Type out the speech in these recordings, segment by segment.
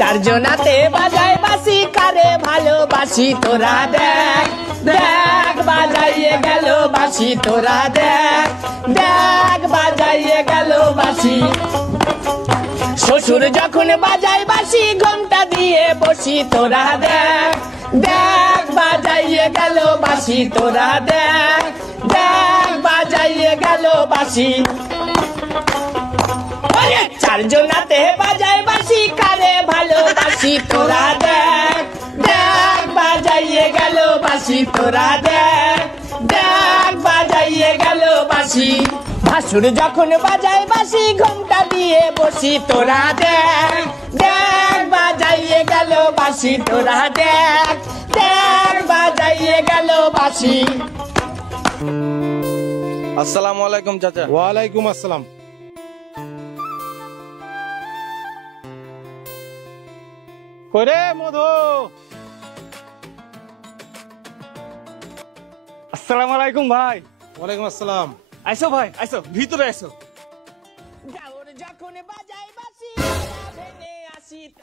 চারজনাতে বাজায় বাসি কারে ভালোবাসি তোরা দেখ দেখ বাজাইয়ে গেল বাসি তোরা দেখ দেখ বাজাইয়ে গেল বাসি শ্বশুর যখন বাজায় বাসি ঘন্টা দিয়ে বসি তোরা দেখ দেখ বাজাইয়ে গেল বাসি তোরা দেখ দেখ বাজাইয়ে গেল বাসি চারজনাতে বাজায় বাসি কারে ভালোবাসি তোরা দেখ দেখ বাজাইয়ে গেল বাসি তোরা দেখ দেখ বাজাইয়ে গেল বাসি ভাসুর যখন বাজায় বাসি ঘন্টা দিয়ে বসি তোরা দেখ দেখ বাজাইয়ে গেল বাসি তোরা দেখ দেখ বাজাইয়ে গেল বাসি। আসসালামু আলাইকুম চাচা। ওয়ালাইকুম আসসালাম। করে মধু। আসসালামু আলাইকুম ভাই। ওয়ালাইকুম আসসালাম। আইসো ভাই আইসো, ভিতরে আইসো।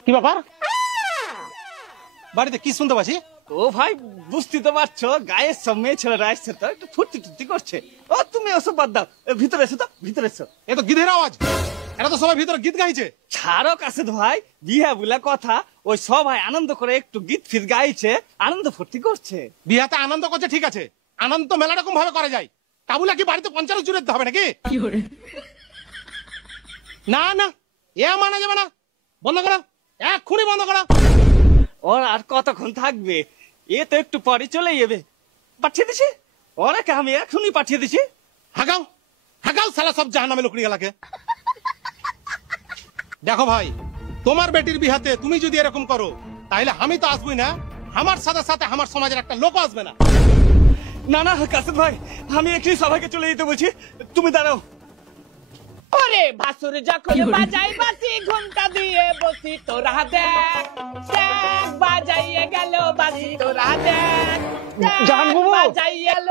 কি ব্যাপার? বাড়িতে কি শুনতে পাচ্ছি? ও ভাই বুঝতে তো পারছো, গায়ের সব মেয়ে ছেলেরা আসছে তো একটু ফুর্তি টুর্তি করছে। ও তুমি ওসব বাদ দাও, ভিতরে এসো তো, ভিতরে এসো। এ তো গীতের আওয়াজ, এটা তো সবাই ভিতরে গীত গাইছে। ছাড়ো কাসেদ ভাই, বিয়া বলে কথা, ওই সবাই আনন্দ করে একটু গীত ফির গাইছে, আনন্দ ফুর্তি করছে। বিয়াতে আনন্দ করছে ঠিক আছে, আনন্দ মেলা রকম ভাবে করা যায়। কাবুলা কি বাড়িতে পঞ্চাশ জুড়ে দিতে হবে নাকি? না না, এ মানা যাবে না, বন্ধ করো, এক্ষুনি বন্ধ করো। ওর আর কতক্ষণ থাকবে? এ তো একটু পরে চলে যাবে। পাঠিয়ে দিছি ওরাকে, আমি এখনই পাঠিয়ে দিছি। হাগাও হাগাও সালা সব জাহান্নামে লুকড়ি গেলাকে। দেখো ভাই, তোমার বেটির বিহাতে তুমি যদি এরকম করো তাহলে আমি তো আসবই না, আমার সাথে সাথে আমার সমাজের একটা লোক আসবে না। না না কাসেদ ভাই, আমি এখনই সবাইকে চলে যেতে বলছি, তুমি দাঁড়াও। ওরে ভাসুর যখন বাজাই বাসি ঘন্টা দিয়ে বসি তোরা দেখ দেখ বাজাইয়ে গেল বাসি তোরা দেখ জান বুবু, বাজাইয়ে গেল।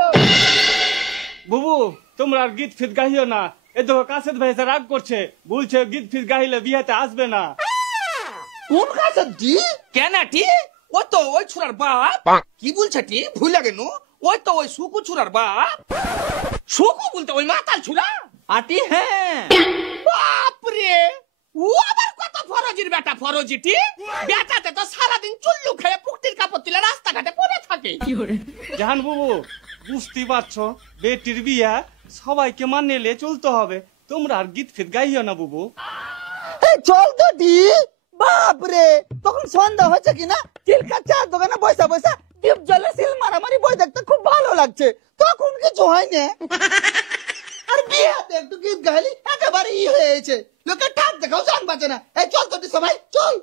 বুবু তোমরা আর গীত ফিত গাইও না, এ তো কাসেদ ভাই রাগ করছে, বলছে গীত ফিত গাইলে বিয়েতে আসবে না। কোন কাসেদ টি? কেন টি? ও তো ওই ছুরার বাপ। কি বলছে টি? ভুলে গেল? ওই তো ওই সুকু ছুরার বাপ। সুকু বলতে ওই মাতাল ছুরা আটি? হ্যাঁ। বাপরে, ও আবার কত ফরজির বেটা ফরজিটি। বেটাতে তো সারাদিন চুল্লু খেয়ে পুকটির কাপড় তুলে রাস্তাঘাটে পড়ে থাকে। জান বুবু বুঝতে পারছো, বেটির বিয়া সবাইকে মানিয়ে চলতে হবে, তোমরা আর গীত ফিত গাইও না বুবু। চল তো টি। বাপরে, তখন সন্ধ্যা হচ্ছে কিনা চিলকা চার দোকানে বসা বসা ডিপ জলে সিল মারামারি বই দেখতে খুব ভালো লাগছে, তখন কিছু হয় না। আর বিয়াতে একটু গীত গাইলি একেবারে ই হয়েছে, লোকে ঠাক দেখাও জান বাঁচে না। এই চল তো সবাই চল।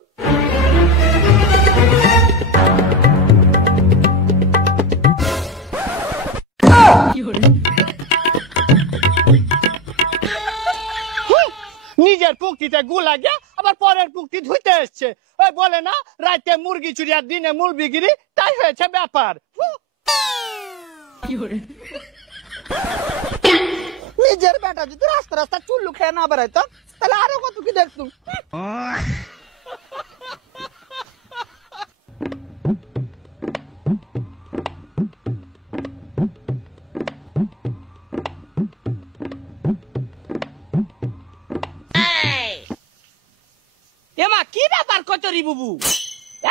নিজের পুক্তিতে গুলা গিয়ে আবার পরের পুক্তি ধুইতে এসছে। ওই বলে না, রাতে মুরগি চুরি আর দিনে মূল বিক্রি, তাই হয়েছে ব্যাপার। নিজের বেটা যদি রাস্তা রাস্তা চুল্লু খেয়ে না বেড়াইতো তাহলে আরো কত কি দেখতুম। এমা কি ব্যাপার কচুরি বুবু,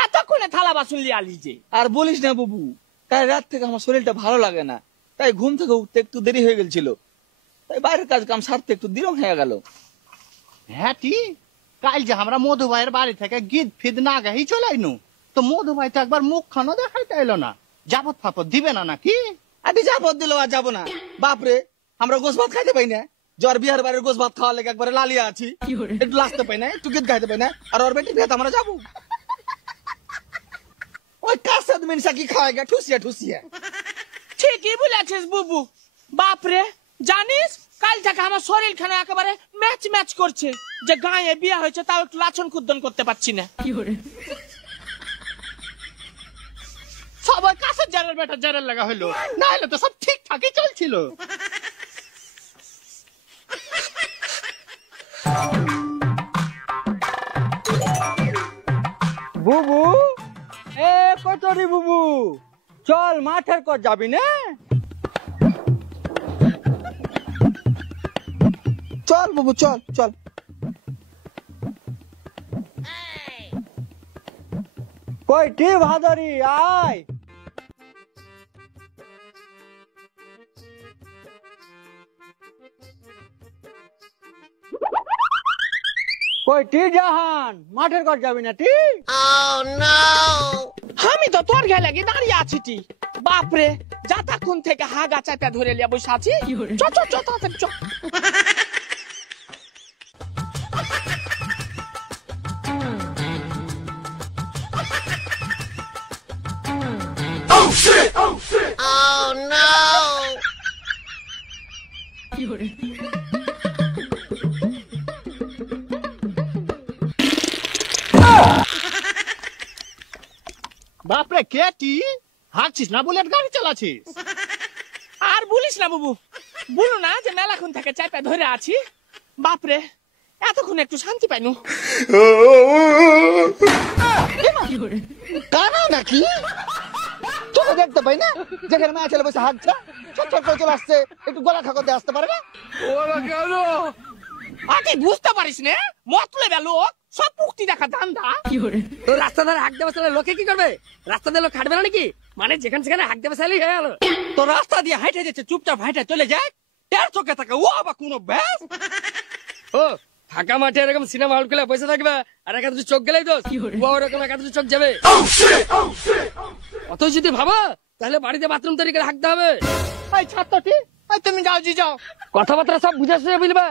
এতক্ষণে থালা বাসন লিয়ে আলি যে? আর বলিস না বুবু, তাই রাত থেকে আমার শরীরটা ভালো লাগে না, তাই ঘুম থেকে উঠতে একটু দেরি হয়ে গেছিল, তাই বাইরের কাজ কাম সারতে একটু দিরং হয়ে গেল। হ্যাঁ ঠিক, কাল যে আমরা মধু ভাইয়ের বাড়ি থেকে গীত ফিদ না গাই চলে আইনু, তো মধু ভাই তো একবার মুখ খানো দেখাইতে এলো না, যাবত ফাপত দিবে না নাকি? আরে যাবত দিল আর যাবো না, বাপরে আমরা গোস ভাত খাইতে পাই না, জ্বর বিহার বাড়ির গোস ভাত খাওয়া লেগে একবারে লালিয়া আছি, একটু লাসতে পাই না, একটু গীত গাইতে পাই না, আর ওর বেটি বিয়াতে আমরা যাবো। ওই কাসাদ মিনসা কি খাওয়া গা ঠুসিয়া ঠুসিয়া। ঠিকই বলেছিস বুবু। বাপরে, জানিস কাল থেকে আমার শরীর খানে একেবারে ম্যাচ ম্যাচ করছে, যে গায়ে বিয়া হয়েছে তাও একটু লাছন খুদ্দন করতে পারছি না। সবাই কাছে জারের বেটা জারের লাগা হইলো, না হলে তো সব ঠিকঠাকই চলছিল। বুবু এ কতরি বুবু চল মাঠের কর যাবি না চল বাবু চল চল কইটি ভাদরি আয় কইটি জাহান মাঠের কর যাবি না টি আমি তো তোর ঘে লাগি দাঁড়িয়ে আছি টি বাপরে যতক্ষণ থেকে হাগা চাটা ধরে লিয়া বসে আছি চ চ চ তাড়াতাড়ি চ বাপরে কেটি হাঁটছিস না বুলেট গাড়ি চালাচ্ছিস আর বলিস না বাবু বলো না যে মেলাক্ষণ থেকে চাপা ধরে আছি বাপরে এতক্ষণ একটু শান্তি পাইনু কানা নাকি তোকে দেখতে পাই না যেখানে মেয়ে ছেলে বসে হাঁটছে ছটফট করে চলে আসছে একটু গলা খাকতে আসতে পারে না ওরা কেন আগে বুঝতে পারিস না মতলবে লোক সব মুক্তি দেখা ধান্দা তো রাস্তা ধারে হাঁকতে বসালে লোকে কি করবে রাস্তা দিয়ে লোক হাঁটবে না নাকি মানে যেখানে সেখানে হাঁকতে বসালেই হয়ে গেল তো রাস্তা দিয়ে হাঁটে যাচ্ছে চুপচাপ হাঁটে চলে যায় তার চোখে থাকে ও আবার কোনো ব্যাস ও ফাঁকা মাঠে এরকম সিনেমা হল খুলে বসে থাকবে আর একা দুটো চোখ গেলেই তো ওরকম একা দুটো চোখ যাবে অত যদি ভাবো তাহলে বাড়িতে বাথরুম তৈরি করে হাঁকতে হবে এই ছাত্রটি এই তুমি যাও জি যাও কথাবার্তা সব বুঝে শুনে বলবে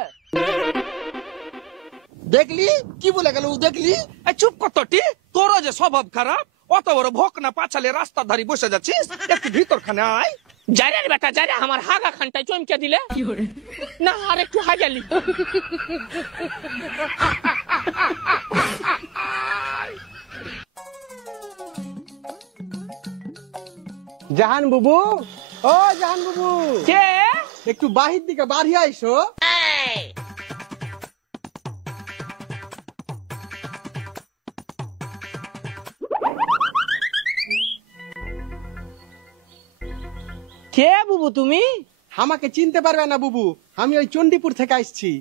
দেখলি কি বলে গেল দেখলি এই চুপ কতটি তোর যে স্বভাব খারাপ অত বড় ভোক না পাছালে রাস্তা ধারে বসে যাচ্ছিস একটু ভিতর খানে আয় যাই রে বেটা যাই রে আমার হাগা খানটাই চমকে দিলে না আর একটু হাগালি জাহান বুবু ও জাহান বুবু কে একটু বাহির দিকে বাড়ি আইসো কে বুবু তুমি আমাকে চিনতে পারবে না বুবু আমি ওই চণ্ডীপুর থেকে আসছি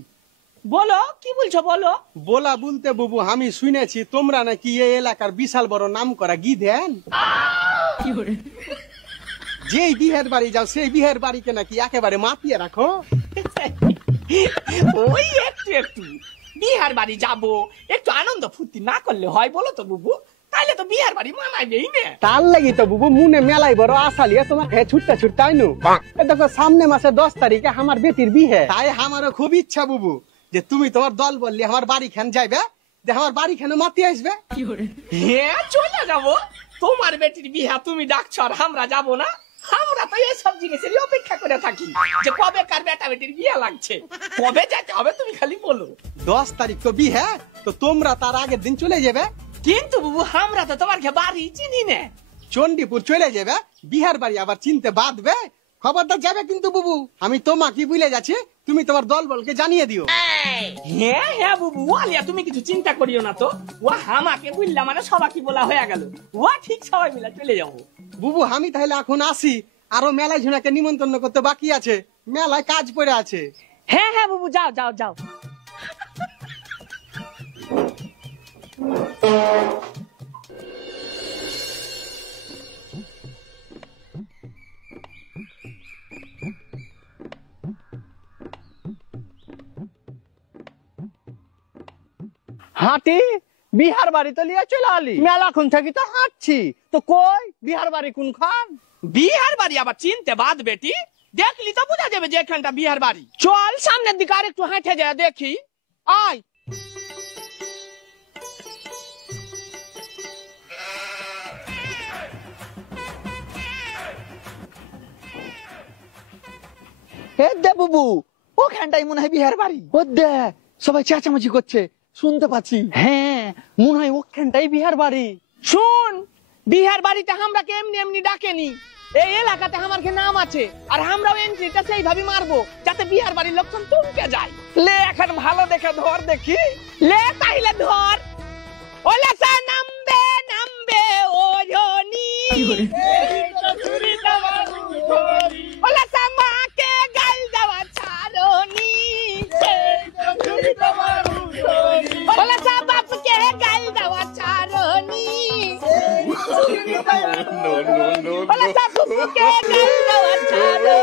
বলো কি বলছো বলো বলা বলতে বুবু আমি শুনেছি তোমরা নাকি এই এলাকার বিশাল বড় নাম করা গিধেন যেই বিহের বাড়ি যাও সেই বিহের বাড়িকে নাকি একেবারে মাতিয়ে রাখো ওই একটু একটু বিহার বাড়ি যাব একটু আনন্দ ফুর্তি না করলে হয় বলো তো বুবু তাইলে তো বিহার বাড়ি মানাইবেই না তার লাগি তো বুবু মুনে মেলাই বড় আশা লিয়ে তোমার ছুটতে ছুটতে আইনু দেখো সামনে মাসে 10 তারিখে আমার বেটির বিয়ে তাই আমারও খুব ইচ্ছা বুবু যে তুমি তোমার দল বললি আমার বাড়ি খান যাইবে যে আমার বাড়ি খানে মাতি আসবে হ্যাঁ চলে যাব তোমার বেটির বিয়া তুমি ডাকছো আর আমরা যাব না আমরা তো এইসব জিনিসেরই অপেক্ষা করে থাকি যে কবে কার বেটা বেটির বিয়া লাগছে কবে যেতে হবে তুমি খালি বলো 10 তারিখ তো বিয়ে তো তোমরা তার আগের দিন চলে যাবে কিন্তু বুবু আমরা তো তোমার বাড়ি চিনি না চণ্ডীপুর চলে যাবে বিহার বাড়ি আবার চিনতে বাঁধবে খবরদার যাবে কিন্তু বুবু আমি তোমাকে ভুলে যাচ্ছি তুমি তোমার দল বলকে জানিয়ে দিও হ্যাঁ হ্যাঁ বুবু ওয়ালিয়া তুমি কিছু চিন্তা করিও না তো ও আমাকে বললাম মানে সবাইকে বলা হয়ে গেল ও ঠিক সবাই মিলে চলে যাবো বুবু আমি তাহলে এখন আসি আরো মেলায় ঝুনাকে নিমন্ত্রণ করতে বাকি আছে মেলায় কাজ পড়ে আছে হ্যাঁ হ্যাঁ বুবু যাও যাও যাও হাঁটি বিহার বাড়ি তো লিয়ে চলে আলি মেলাক্ষণ থাকি তো হাঁটছি তো কই বিহার বাড়ি কোন খান বিহার বাড়ি আবার চিনতে বাদ বেটি দেখলি তো বোঝা যাবে যে এখানটা বিহার বাড়ি চল সামনের দিকে আর একটু হাঁটে যায় দেখি আয় হে দে বুবু ওখানটাই মনে হয় বিহার বাড়ি ও দে সবাই চেঁচামেচি করছে শুনতে পাচ্ছি হ্যাঁ মনে হয় ওখানটাই বিহার বাড়ি শুন বিহার বাড়িতে আমরা কে এমনি এমনি ডাকেনি এই এলাকাতে আমার কে নাম আছে আর আমরাও এন্ট্রিটা সেইভাবে মারবো যাতে বিহার বাড়ির লোকজন টুমকে যায় লে এখন ভালো দেখে ধর দেখি লে তাইলে ধর ওলে স্যার নামবে बोला सासू के गलवा छाड़ो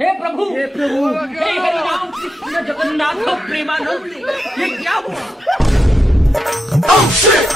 हे प्रभु हे हरि राम कृष्ण जगन्नाथ प्रेमानंद ये क्या हुआ Oh shit!